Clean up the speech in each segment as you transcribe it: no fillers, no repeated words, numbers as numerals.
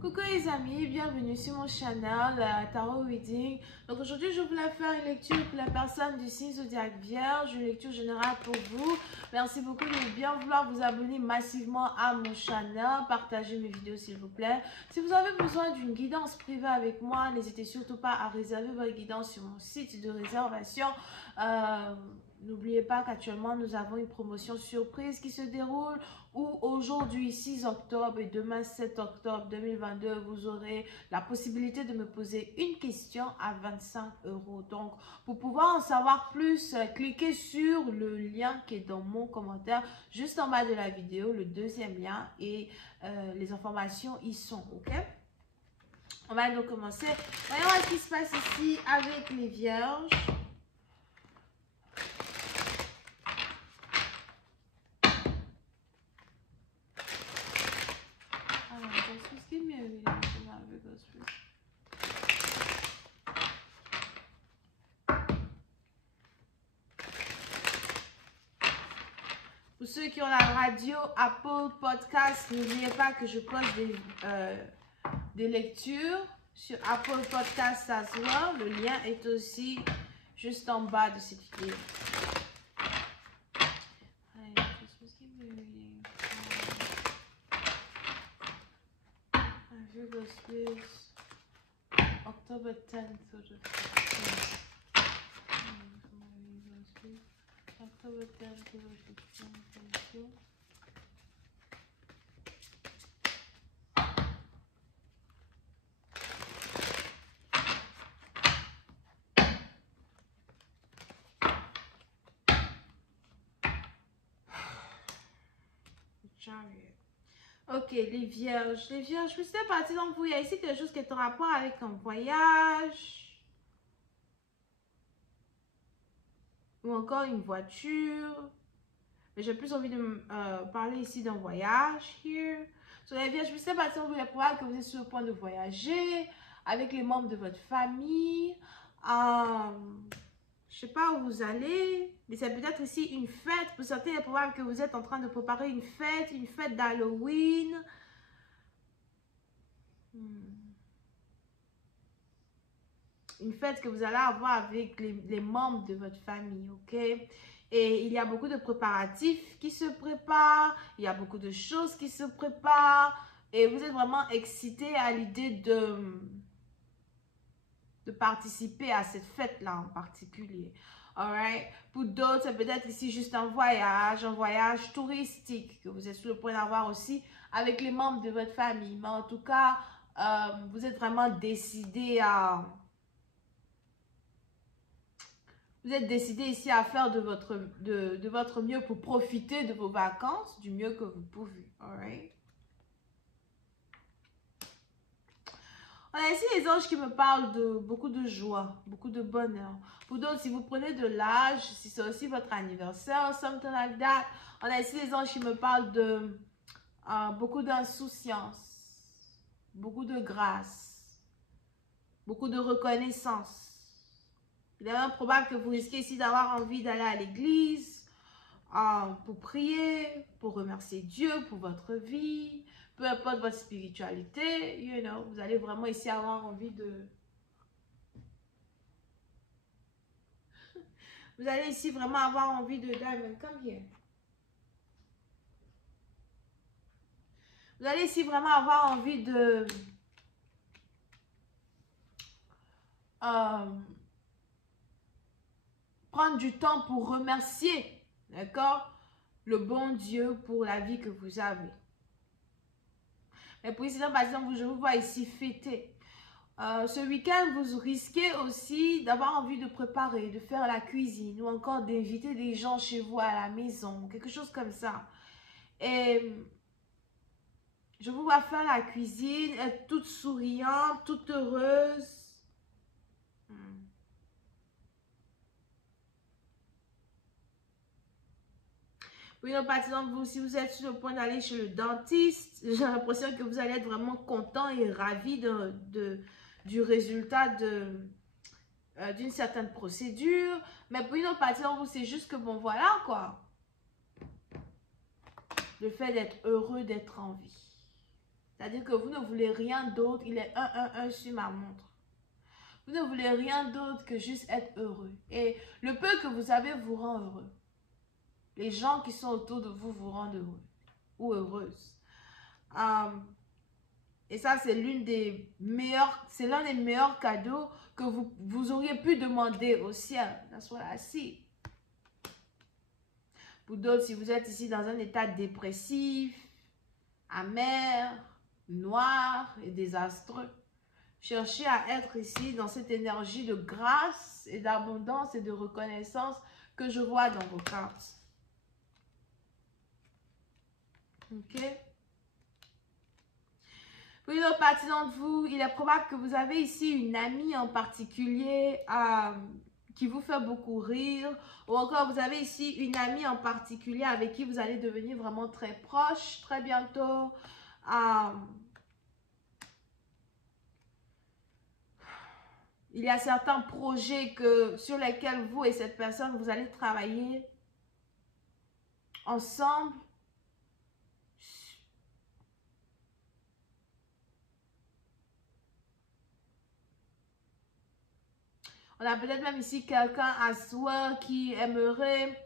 Coucou les amis, bienvenue sur mon channel Tarot Reading. Donc aujourd'hui je voulais faire une lecture pour la personne du signe zodiaque Vierge, une lecture générale pour vous. Merci beaucoup de bien vouloir vous abonner massivement à mon channel, partagez mes vidéos s'il vous plaît. Si vous avez besoin d'une guidance privée avec moi, n'hésitez surtout pas à réserver votre guidance sur mon site de réservation. N'oubliez pas qu'actuellement nous avons une promotion surprise qui se déroule où aujourd'hui 6 octobre et demain 7 octobre 2022 vous aurez la possibilité de me poser une question à 25 €. Donc pour pouvoir en savoir plus, cliquez sur le lien qui est dans mon commentaire juste en bas de la vidéo, le deuxième lien, et les informations y sont, ok? On va donc commencer. Voyons ce qui se passe ici avec les vierges. Pour ceux qui ont la radio Apple Podcast, n'oubliez pas que je poste des lectures sur Apple Podcast as well. Le lien est aussi juste en bas de cette vidéo. October 10th. October 10th. Ok, les vierges, je suis partie donc vous, il y a ici quelque chose qui est en rapport avec un voyage ou encore une voiture, mais j'ai plus envie de parler ici d'un voyage. Here, sur les vierges, je suis partie donc vous, il est probable que vous êtes sur le point de voyager avec les membres de votre famille. Je sais pas où vous allez, mais c'est peut-être ici une fête. Pour certains, il est probable que vous êtes en train de préparer une fête d'Halloween. Une fête que vous allez avoir avec les membres de votre famille, ok? Et il y a beaucoup de préparatifs qui se préparent, il y a beaucoup de choses qui se préparent, et vous êtes vraiment excité à l'idée de participer à cette fête-là en particulier. Alright? Pour d'autres, c'est peut-être ici juste un voyage touristique que vous êtes sur le point d'avoir aussi avec les membres de votre famille. Mais en tout cas, vous êtes vraiment décidé à... Vous êtes décidé ici à faire de votre mieux pour profiter de vos vacances du mieux que vous pouvez. Alright? On a ici les anges qui me parlent de beaucoup de joie, beaucoup de bonheur. Pour d'autres, si vous prenez de l'âge, si c'est aussi votre anniversaire, something like that, on a ici les anges qui me parlent de beaucoup d'insouciance, beaucoup de grâce, beaucoup de reconnaissance. Il est même probable que vous risquez ici d'avoir envie d'aller à l'église pour prier, pour remercier Dieu pour votre vie. Peu importe votre spiritualité, you know, vous allez vraiment ici avoir envie de... Vous allez ici vraiment avoir envie de... Diamond, come here. Vous allez ici vraiment avoir envie de... prendre du temps pour remercier, d'accord, le bon Dieu pour la vie que vous avez. Mais pour ici, par exemple, je vous vois ici fêter. Ce week-end, vous risquez aussi d'avoir envie de préparer, de faire la cuisine ou encore d'inviter des gens chez vous à la maison, quelque chose comme ça. Et je vous vois faire la cuisine, être toute souriante, toute heureuse. Oui, par exemple, vous, si vous êtes sur le point d'aller chez le dentiste, j'ai l'impression que vous allez être vraiment content et ravi du résultat d'une certaine procédure. Mais pour une autre partie d'entre vous, c'est juste que bon, voilà quoi. Le fait d'être heureux, d'être en vie. C'est-à-dire que vous ne voulez rien d'autre. Il est 111 sur ma montre. Vous ne voulez rien d'autre que juste être heureux. Et le peu que vous avez vous rend heureux. Les gens qui sont autour de vous vous rendent heureux ou heureuses. Et ça, c'est l'un des meilleurs cadeaux que vous auriez pu demander au ciel. That's what I see. Pour d'autres, si vous êtes ici dans un état dépressif, amer, noir et désastreux, cherchez à être ici dans cette énergie de grâce et d'abondance et de reconnaissance que je vois dans vos cartes. Ok? Pour une autre partie d'entre vous, il est probable que vous avez ici une amie en particulier qui vous fait beaucoup rire. Ou encore, vous avez ici une amie en particulier avec qui vous allez devenir vraiment très proche très bientôt. Il y a certains projets sur lesquels vous et cette personne, vous allez travailler ensemble. On a peut-être même ici quelqu'un à soi qui aimerait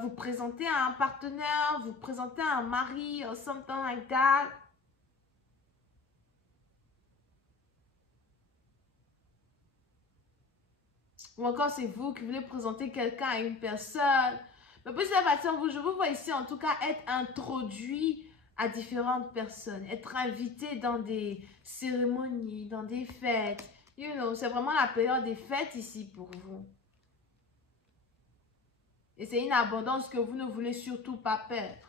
vous présenter à un partenaire, vous présenter à un mari, or something like that. Ou encore, c'est vous qui voulez présenter quelqu'un à une personne. Mais plus la partie en vous, je vous vois ici en tout cas être introduit à différentes personnes, être invité dans des cérémonies, dans des fêtes. You know, c'est vraiment la période des fêtes ici pour vous. Et c'est une abondance que vous ne voulez surtout pas perdre.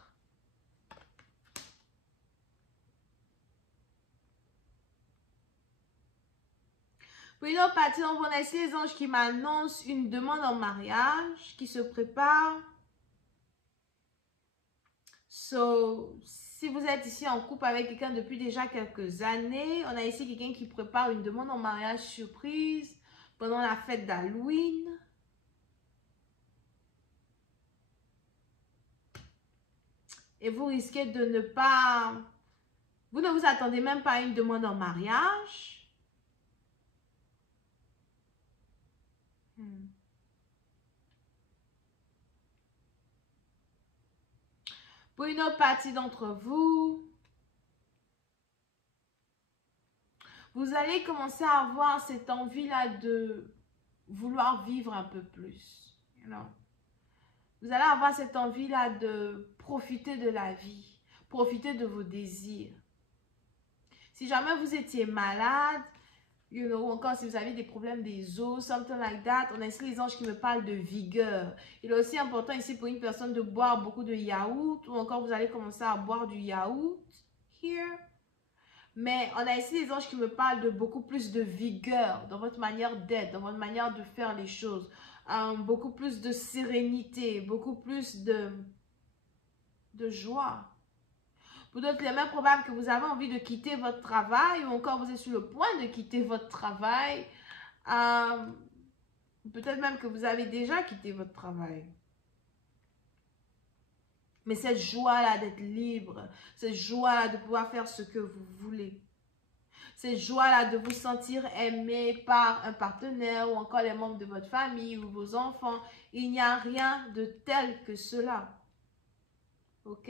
Pour une autre partie, on a ici les anges qui m'annoncent une demande en mariage qui se prépare. So, si vous êtes ici en couple avec quelqu'un depuis déjà quelques années, on a ici quelqu'un qui prépare une demande en mariage surprise pendant la fête d'Halloween. Et vous risquez de ne pas... Vous ne vous attendez même pas à une demande en mariage. Pour une autre partie d'entre vous, vous allez commencer à avoir cette envie-là de vouloir vivre un peu plus. You know? Vous allez avoir cette envie-là de profiter de la vie, profiter de vos désirs. Si jamais vous étiez malade, you know, ou encore si vous avez des problèmes des os, something like that, on a ici les anges qui me parlent de vigueur. Il est aussi important ici pour une personne de boire beaucoup de yaourt, ou encore vous allez commencer à boire du yaourt. Here. Mais on a ici les anges qui me parlent de beaucoup plus de vigueur dans votre manière d'être, dans votre manière de faire les choses. Beaucoup plus de sérénité, beaucoup plus de joie. Pour d'autres, il est même probable que vous avez envie de quitter votre travail ou encore vous êtes sur le point de quitter votre travail. Peut-être même que vous avez déjà quitté votre travail. Mais cette joie-là d'être libre, cette joie-là de pouvoir faire ce que vous voulez, cette joie-là de vous sentir aimé par un partenaire ou encore les membres de votre famille ou vos enfants, il n'y a rien de tel que cela. Ok?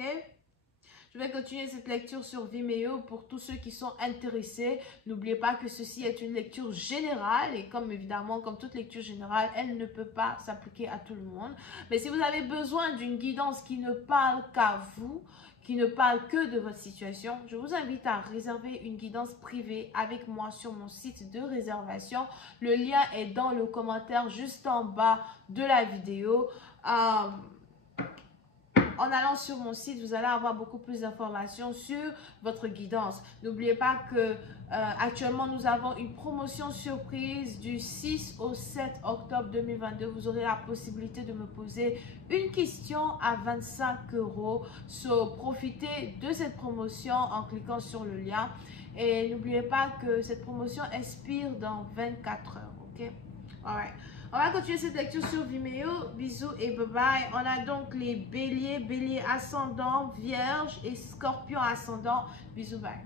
Je vais continuer cette lecture sur Vimeo pour tous ceux qui sont intéressés. N'oubliez pas que ceci est une lecture générale et comme évidemment, comme toute lecture générale, elle ne peut pas s'appliquer à tout le monde. Mais si vous avez besoin d'une guidance qui ne parle qu'à vous, qui ne parle que de votre situation, je vous invite à réserver une guidance privée avec moi sur mon site de réservation. Le lien est dans le commentaire juste en bas de la vidéo. En allant sur mon site, vous allez avoir beaucoup plus d'informations sur votre guidance. N'oubliez pas que actuellement, nous avons une promotion surprise du 6 au 7 octobre 2022. Vous aurez la possibilité de me poser une question à 25 €. So, profitez de cette promotion en cliquant sur le lien. Et n'oubliez pas que cette promotion expire dans 24 heures. Ok? Alright. On va continuer cette lecture sur Vimeo. Bisous et bye bye. On a donc les béliers, bélier ascendant, vierge et scorpion ascendant. Bisous, bye.